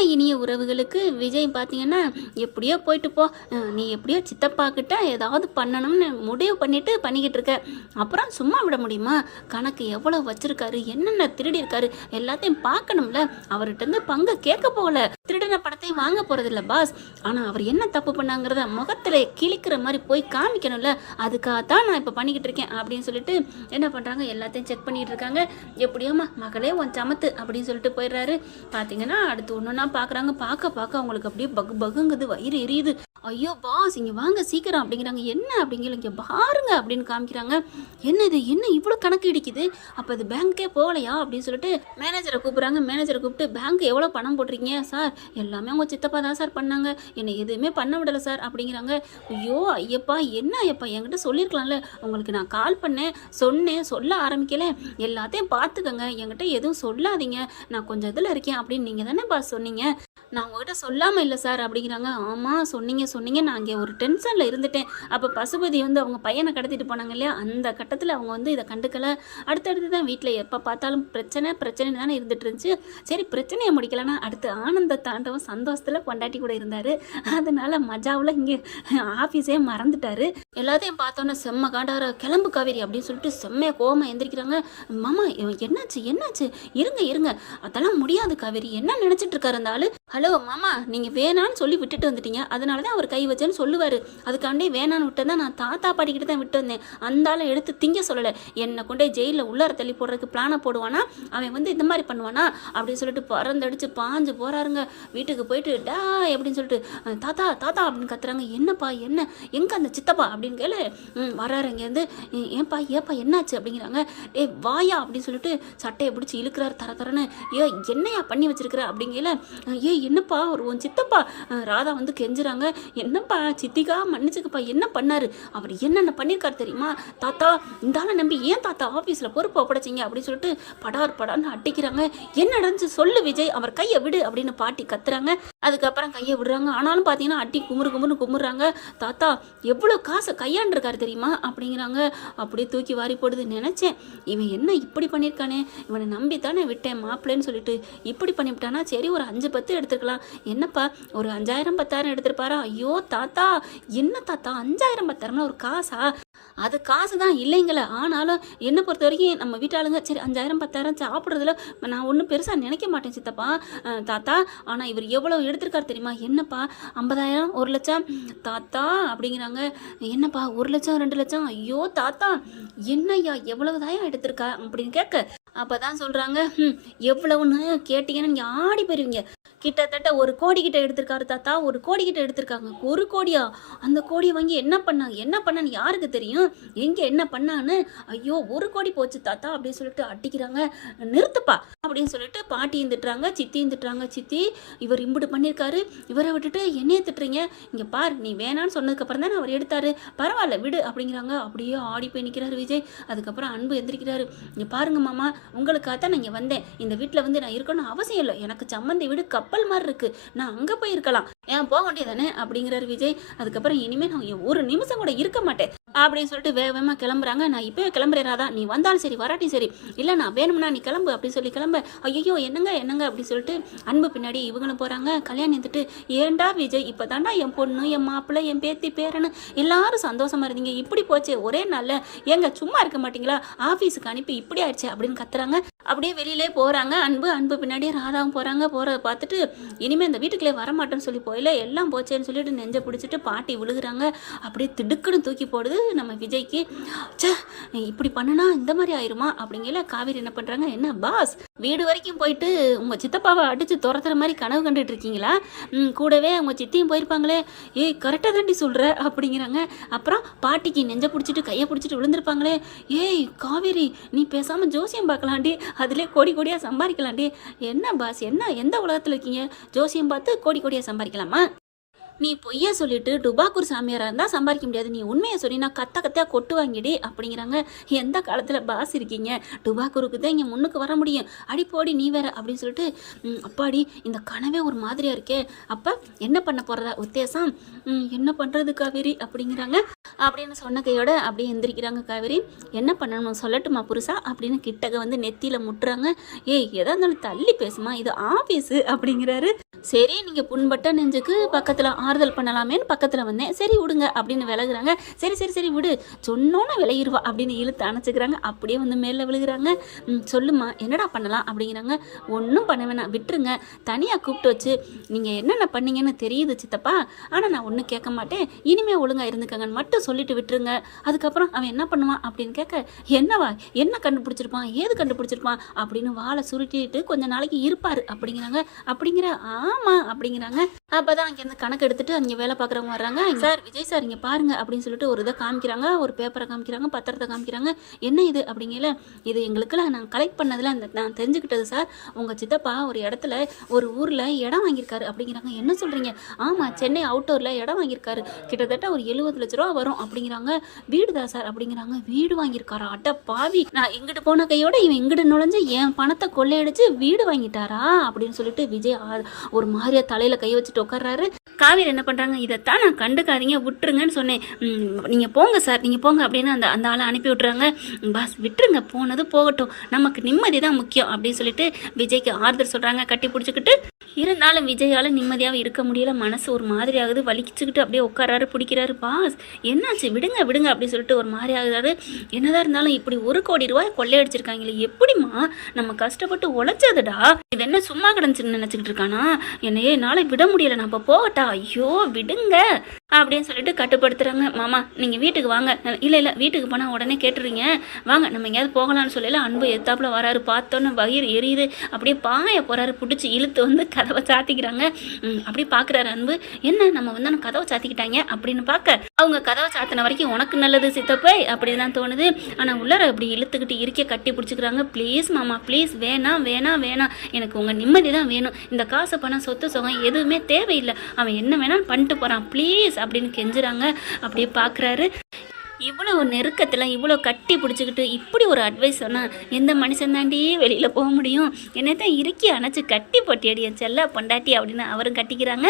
அன்பான இனிய உறவுகளுக்கு விஜய் பார்த்தீங்கன்னா எப்படியோ போயிட்டு போ. நீ எப்படியோ சித்தப்பா கிட்ட ஏதாவது பண்ணணும்னு முடிவு பண்ணிட்டு பண்ணிக்கிட்டு இருக்க. அப்புறம் சும்மா விட முடியுமா? கணக்கு எவ்வளோ வச்சிருக்காரு? என்னென்ன திருடி இருக்காரு? எல்லாத்தையும் பார்க்கணும்ல அவர்கிட்ட இருந்து கேட்க போகல. திருடின படத்தையும் வாங்க போறதில்ல பாஸ். ஆனால் அவர் என்ன தப்பு பண்ணாங்கிறத முகத்துல கிழிக்கிற மாதிரி போய் காமிக்கணும்ல. அதுக்காக தான் நான் இப்போ பண்ணிக்கிட்டு இருக்கேன் அப்படின்னு சொல்லிட்டு என்ன பண்ணுறாங்க எல்லாத்தையும் செக் பண்ணிட்டு இருக்காங்க. எப்படியோமா மகளே உன் சமத்து அப்படின்னு சொல்லிட்டு போயிடுறாரு. பார்த்தீங்கன்னா அடுத்து எல்லாம் பார்க்குறாங்க பார்க்க பார்க்க அவங்களுக்கு அப்படியே பகு பகுங்குது வயிறு எரியுது. ஐயோ பாஸ் இங்கே வாங்க சீக்கிரம் அப்படிங்கிறாங்க. என்ன அப்படிங்கிற இங்கே பாருங்க அப்படின்னு காமிக்கிறாங்க. என்ன இது என்ன இவ்வளோ கணக்கு இடிக்குது? அப்போ இது பேங்க்கே போகலையா அப்படின்னு சொல்லிட்டு மேனேஜரை கூப்பிட்றாங்க. மேனேஜரை கூப்பிட்டு பேங்க் எவ்வளோ பணம் போட்டிருக்கீங்க சார் எல்லாமே உங்கள் சித்தப்பா தான் சார் பண்ணாங்க. என்னை எதுவுமே பண்ண விடலை சார் அப்படிங்கிறாங்க. ஐயோ ஐயப்பா என்ன ஐயப்பா? என்கிட்ட சொல்லியிருக்கலாம்ல. உங்களுக்கு நான் கால் பண்ணேன் சொன்னேன் சொல்ல ஆரம்பிக்கல. எல்லாத்தையும் பார்த்துக்கங்க. என்கிட்ட எதுவும் சொல்லாதீங்க. நான் கொஞ்சம் இதில் இருக்கேன் அப்படின்னு நீங்கள் தானே பாஸ் சொன்னீங்க. நான் உங்ககிட்ட சொல்லாமல் இல்லை சார் அப்படிங்கிறாங்க. ஆமாம் சொன்னீங்க சொன்னீங்க. நான் அங்கே ஒரு டென்ஷனில் இருந்துட்டேன். அப்போ பசுபதி வந்து அவங்க பையனை கடத்திட்டு போனாங்க இல்லையா? அந்த கட்டத்தில் அவங்க வந்து இதை கண்டுக்கலை. அடுத்தடுத்து தான் வீட்டில் எப்போ பார்த்தாலும் பிரச்சனை பிரச்சனை தானே இருந்துட்டு இருந்துச்சு. சரி பிரச்சனையை முடிக்கலன்னா அடுத்து ஆனந்த தாண்டவம் சந்தோஷத்தில் கொண்டாட்டி கூட இருந்தார். அதனால மஜாவில் இங்கே ஆஃபீஸே மறந்துட்டாரு. எல்லாத்தையும் பார்த்தோன்னே செம்ம காண்டார கிளம்பு காவேரி அப்படின்னு சொல்லிட்டு செம்மையாக கோவமாக எந்திரிக்கிறாங்க. மாமா என்னாச்சு என்னாச்சு? இருங்க இருங்க. அதெல்லாம் முடியாது காவேரி. என்ன நினச்சிட்டு இருக்காரு அந்த ஆளு ஹலோ மாமா நீங்க வேணான்னு சொல்லி விட்டுட்டு வந்துட்டீங்க. அதனால தான் அவர் கை வச்சேன்னு சொல்லுவாரு. அதுக்காண்டே வேணான்னு தான் நான் தாத்தா பாட்டிக்கிட்ட தான் விட்டு வந்தேன். அந்த ஆளை எடுத்து திங்க சொல்லலை. என்னை கொண்டே ஜெயிலில் உள்ளார தள்ளி போடுறதுக்கு பிளானை போடுவானா? அவன் வந்து இந்த மாதிரி பண்ணுவானா? அப்படின்னு சொல்லிட்டு பறந்தடிச்சு பாஞ்சு போறாருங்க. வீட்டுக்கு போயிட்டு டா அப்படின்னு சொல்லிட்டு தாத்தா தாத்தா அப்படின்னு கத்துறாங்க. என்னப்பா என்ன? எங்க அந்த சித்தப்பா? அப்படின்னு கேளு. ம் வராரு இங்கேருந்து ஏன்பா ஏப்பா என்னாச்சு? அப்படிங்கிறாங்க. ஏ வாயா அப்படின்னு சொல்லிட்டு சட்டையை பிடிச்சி இழுக்கிறாரு தர தரன்னு ஏ என்னையா பண்ணி வச்சிருக்கிற? அப்படிங்கல ஏ என்னப்பா ஒரு உன் சித்தப்பா ராதா வந்து கெஞ்சுறாங்க. என்னப்பா சித்திகா மன்னிச்சுக்கப்பா என்ன பண்ணாரு? அவர் என்னென்ன பண்ணியிருக்காரு தெரியுமா? தாத்தா இந்த ஆளை நம்பி ஏன் தாத்தா ஆஃபீஸில் பொறுப்பு ஒப்படைச்சிங்க? அப்படின்னு சொல்லிட்டு படார் படான்னு அடிக்கிறாங்க. என்ன நடந்துச்சு சொல்லு விஜய் அவர் கையை விடு அப்படின்னு பாட்டி கத்துறாங்க. அதுக்கப்புறம் கையை விடுறாங்க. ஆனாலும் பார்த்தீங்கன்னா அட்டி குமுறு குமுறு கும்பிட்றாங்க தாத்தா எவ்வளோ காசை கையாண்டிருக்காரு தெரியுமா? அப்படிங்கிறாங்க. அப்படியே தூக்கி வாரி போடுது. நினச்சேன் இவன் என்ன இப்படி பண்ணியிருக்கானே இவனை நம்பி தானே விட்டேன் மாப்பிள்ளைன்னு சொல்லிட்டு இப்படி பண்ணிவிட்டானா? சரி ஒரு அஞ்சு பத்து எடுத்துருக்கலாம். என்னப்பா ஒரு அஞ்சாயிரம் பத்தாயிரம் எடுத்திருப்பாரா? ஐயோ தாத்தா என்ன தாத்தா? அஞ்சாயிரம் பத்தாயிரம்னா ஒரு காசா? அது காசு தான் இல்லைங்கள. ஆனாலும் என்னை பொறுத்த வரைக்கும் நம்ம வீட்டாளுங்க சரி அஞ்சாயிரம் பத்தாயிரம் சாப்பிட்றதுல நான் ஒன்றும் பெருசாக நினைக்க மாட்டேன் சித்தப்பா. தாத்தா ஆனால் இவர் எவ்வளோ எடுத்திருக்காரு தெரியுமா? என்னப்பா ஐம்பதாயிரம் ஒரு லட்சம்? தாத்தா அப்படிங்கிறாங்க. என்னப்பா ஒரு லட்சம் ரெண்டு லட்சம்? ஐயோ தாத்தா என்னய்யா எவ்வளவு தாயா எடுத்திருக்கா? அப்படின்னு கேட்க அப்போ தான் சொல்கிறாங்க எவ்வளவுன்னு கேட்டீங்கன்னு நீங்கள் ஆடி போயிருவீங்க. கிட்டத்தட்ட ஒரு கோடி கிட்ட எடுத்திருக்காரு தாத்தா. ஒரு கோடி கிட்ட எடுத்திருக்காங்க. ஒரு கோடியா? அந்த கோடியை வாங்கி என்ன பண்ணாங்க என்ன பண்ணான்னு யாருக்கு தெரியும்? எங்கே என்ன பண்ணான்னு? ஐயோ ஒரு கோடி போச்சு தாத்தா அப்படின்னு சொல்லிட்டு அடிக்கிறாங்க. நிறுத்துப்பா அப்படின்னு சொல்லிட்டு பாட்டி திட்டுறாங்க சித்தி திட்டுறாங்க சித்தி இவர் இம்புடு பண்ணியிருக்காரு இவரை விட்டுட்டு என்னைய திட்டுறீங்க? இங்கே பார் நீ வேணான்னு சொன்னதுக்கப்புறம் தானே அவர் எடுத்தாரு. பரவாயில்ல விடு அப்படிங்கிறாங்க. அப்படியே ஆடி போய் நிற்கிறாரு விஜய். அதுக்கப்புறம் அன்பு எந்திரிக்கிறாரு. இங்கே பாருங்க மாமா உங்களுக்காக தான் நான் இங்கே வந்தேன். இந்த வீட்டில் வந்து நான் இருக்கணும்னு அவசியம் இல்லை. எனக்கு சம்மந்தி வீடு கப்பல் மாதிரி இருக்கு. நான் அங்கே போயிருக்கலாம். ஏன் போக வேண்டியதானே அப்படிங்கிறார் விஜய். அதுக்கப்புறம் இனிமேல் நான் ஒரு நிமிஷம் கூட இருக்க மாட்டேன். அப்படின்னு சொல்லிட்டு வேக வேகமாக கிளம்புறாங்க. நான் இப்போ கிளம்புறேன் ராதா. நீ வந்தாலும் சரி வராட்டி சரி. இல்லை நான் வேணும்னா நீ கிளம்பு அப்படின்னு சொல்லி கிளம்ப. ஐயோ என்னங்க என்னங்க அப்படின்னு சொல்லிட்டு அன்பு பின்னாடி இவங்களும் போகிறாங்க கல்யாணம் இருந்துட்டு ஏன்டா விஜய் இப்போ தாண்டா என் பொண்ணு என் மாப்பிள்ளை என் பேத்தி பேரனு. எல்லாரும் சந்தோஷமா இருந்தீங்க. இப்படி போச்சே ஒரே நாளில். ஏங்க சும்மா இருக்க மாட்டீங்களா? ஆஃபீஸுக்கு அனுப்பி இப்படி ஆயிடுச்சு அப்படின்னு கத்துறாங்க. அப்படியே வெளியிலே போகிறாங்க அன்பு அன்பு பின்னாடியே ராதாவும் போகிறாங்க போகிறத பார்த்துட்டு இனிமேல் இந்த வீட்டுக்குள்ளே வரமாட்டேன்னு சொல்லி போயில. எல்லாம் போச்சேன்னு சொல்லிட்டு நெஞ்சை பிடிச்சிட்டு பாட்டி விழுகுறாங்க. அப்படியே திடுக்குன்னு தூக்கி போடுது. நம்ம விஜய்க்கு ச்சே இப்படி பண்ணுனா இந்த மாதிரி ஆயிருமா? அப்படிங்கல காவேரி என்ன பண்ணுறாங்க என்ன பாஸ்? வீடு வரைக்கும் போயிட்டு உங்கள் சித்தப்பாவை அடித்து துரத்துற மாதிரி கனவு கண்டுட்டு இருக்கீங்களா? கூடவே அவங்க சித்தியும் போயிருப்பாங்களே. ஏய் கரெக்டாக தாண்டி சொல்கிற அப்படிங்கிறாங்க. அப்புறம் பாட்டிக்கு நெஞ்சை பிடிச்சிட்டு கையை பிடிச்சிட்டு விழுந்திருப்பாங்களே. ஏய் காவேரி நீ பேசாமல் ஜோசியம் பார்க்கலாண்டி. அதிலே கோடி கோடியாக சம்பாதிக்கலாண்டி என்ன பாஸ் என்ன எந்த உலகத்தில் இருக்கீங்க? ஜோசியம் பார்த்து கோடி கோடியாக சம்பாதிக்கலாமா நீ பொய்யா சொல்லிட்டு டுபாக்கூர் சாமியாராக இருந்தால் சம்பாதிக்க முடியாது. நீ உண்மையை சொல்லி நான் கத்த கத்தையாக கொட்டு வாங்கிடி அப்படிங்கிறாங்க. எந்த காலத்தில் பாஸ் இருக்கீங்க? டுபாக்கூருக்கு தான் இங்கே முன்னுக்கு வர முடியும். அடி போடி நீ வேற அப்படின்னு சொல்லிட்டு அப்பாடி இந்த கனவே ஒரு மாதிரியாக இருக்கே. அப்போ என்ன பண்ண போகிறதா உத்தேசம்? என்ன பண்ணுறது காவேரி? அப்படிங்கிறாங்க. அப்படின்னு சொன்ன கையோட அப்படியே எந்திரிக்கிறாங்க காவேரி. என்ன பண்ணணும் சொல்லட்டுமா புருஷா? அப்படின்னு கிட்டக வந்து நெத்தியில முட்டுறாங்க. ஏய் எதா இருந்தாலும் தள்ளி பேசுமா? இது ஆபீஸ் அப்படிங்கிறாரு. சரி நீங்கள் புண்பட்ட நெஞ்சுக்கு பக்கத்தில் ஆறுதல் பண்ணலாமேன்னு பக்கத்தில் வந்தேன். சரி விடுங்க அப்படின்னு விலகுறாங்க. சரி சரி சரி விடு. சொன்னோன்னு விளையிடுவா அப்படின்னு இழுத்து அணைச்சிக்கிறாங்க. அப்படியே வந்து மேலே விழுகிறாங்க. "ம், சொல்லுமா என்னடா பண்ணலாம் அப்படிங்கிறாங்க. ஒன்றும் பண்ண வேணாம் விட்டுருங்க. தனியாக கூப்பிட்டு வச்சு நீங்கள் என்னென்ன பண்ணீங்கன்னு தெரியுது சித்தப்பா. ஆனால் நான் ஒன்றும் கேட்க மாட்டேன். இனிமே ஒழுங்காக இருந்துக்கங்கன்னு மட்டும் சொல்லிட்டு விட்டுருங்க. அதுக்கப்புறம் அவன் என்ன பண்ணுவான் அப்படின்னு கேட்க என்னவா? என்ன கண்டுபிடிச்சிருப்பான்? ஏது கண்டுபிடிச்சிருப்பான்? அப்படின்னு வாழை சுருட்டிட்டு கொஞ்ச நாளைக்கு இருப்பார் அப்படிங்கிறாங்க. அப்படிங்கிற ஆமா அப்படிங்கிறாங்க. அப்பதான் அங்கேருந்து கணக்கு எடுத்துட்டு அங்கே வேலை பார்க்குறவங்க வர்றாங்க. சார் விஜய் சார் இங்கே பாருங்க அப்படின்னு சொல்லிட்டு ஒரு இதை காமிக்கிறாங்க. ஒரு பேப்பரை காமிக்கிறாங்க பத்திரத்தை காமிக்கிறாங்க. என்ன இது? அப்படிங்கல இது எங்களுக்குலாம் நான் கலெக்ட் பண்ணதில் அந்த நான் தெரிஞ்சுக்கிட்டது சார். உங்கள் சித்தப்பா ஒரு இடத்துல ஒரு ஊரில் இடம் வாங்கியிருக்காரு. அப்படிங்கிறாங்க. என்ன சொல்கிறீங்க ஆமாம் சென்னை அவுட்டோரில் இடம் வாங்கியிருக்காரு. கிட்டத்தட்ட ஒரு எழுபது லட்ச ரூபா வரும். அப்படிங்கிறாங்க. வீடுதான் சார் அப்படிங்கிறாங்க. வீடு வாங்கியிருக்காரா? அட்ட பாவி. நான் இங்கிட்டு போன கையோட இவன் இங்கிட்டு நுழைஞ்சு என் பணத்தை கொள்ளையடிச்சு வீடு வாங்கிட்டாரா? அப்படின்னு சொல்லிட்டு விஜய் ஆ- ஒரு மாதிரியா தலையில கை வச்சுட்டு உட்கார்றாரு காவேரி என்ன பண்றாங்க? இதைத்தான் நான் கண்டுக்காதீங்க விட்டுருங்கன்னு சொன்னேன். நீங்கள் நீங்க போங்க சார் நீங்க போங்க அப்படின்னு அந்த அந்த ஆளை அனுப்பி விட்டுறாங்க. பாஸ் விட்டுருங்க போனது போகட்டும். நமக்கு நிம்மதி தான் முக்கியம் அப்படின்னு சொல்லிட்டு விஜய்க்கு ஆறுதல் சொல்றாங்க. கட்டி பிடிச்சிக்கிட்டு இருந்தாலும் விஜயால் நிம்மதியாக இருக்க முடியல. மனசு ஒரு மாதிரி ஆகுது வலிச்சுக்கிட்டு அப்படியே உட்காராரு பிடிக்கிறாரு பாஸ். என்னாச்சு? விடுங்க விடுங்க அப்படின்னு சொல்லிட்டு ஒரு மாதிரி ஆகுதாரு என்னதான் இருந்தாலும் இப்படி ஒரு கோடி ரூபாய் கொள்ளையடிச்சிருக்காங்களே. எப்படிம்மா நம்ம கஷ்டப்பட்டு உழைச்சதுடா? இது என்ன சும்மா கிடந்துச்சுன்னு நினச்சிக்கிட்டு இருக்கானா? என்னையே என்னால் விட முடியலை. நான் இப்போ போகட்டா? ஐயோ விடுங்க. அப்படின்னு சொல்லிட்டு கட்டுப்படுத்துறாங்க. மாமா நீங்கள் வீட்டுக்கு வாங்க. இல்லை இல்லை வீட்டுக்கு போனால் உடனே கேட்டுறீங்க. வாங்க நம்ம எங்கேயாவது போகலாம்னு சொல்லல அன்பு எத்தாப்புல வராரு. பார்த்தோன்னே வயிறு எரியுது. அப்படியே பாய போறாரு. பிடிச்சி இழுத்து வந்து கதவை சாத்திக்கிறாங்க. அப்படி அப்படியே பார்க்குறாரு அன்பு. என்ன நம்ம வந்து கதவை சாத்திக்கிட்டாங்க? அப்படின்னு பார்க்க அவங்க கதவை சாத்தின வரைக்கும் உனக்கு நல்லது சித்தப்பை அப்படி தான் தோணுது. ஆனால் உள்ளார அப்படி இழுத்துக்கிட்டு இருக்க கட்டி பிடிச்சிக்கிறாங்க. ப்ளீஸ் மாமா ப்ளீஸ் வேணாம் வேணாம் வேணாம். எனக்கு உங்கள் நிம்மதி தான் வேணும். இந்த காசு பணம் சொத்து சுகம் எதுவுமே தேவையில்லை. அவன் என்ன வேணாலும் பண்ணிட்டு போகிறான் ப்ளீஸ் அப்படின்னு கெஞ்சுறாங்க. அப்படியே பார்க்குறாரு இவ்வளோ நெருக்கத்தில் இவ்வளோ கட்டி பிடிச்சிக்கிட்டு இப்படி ஒரு அட்வைஸ் சொன்னால் எந்த மனுஷன் தாண்டி வெளியில் போக முடியும்? என்னை தான் இறுக்கி அணைச்சி கட்டி போட்டியடி என் செல்ல பொண்டாட்டி அப்படின்னு அவரும் கட்டிக்கிறாங்க.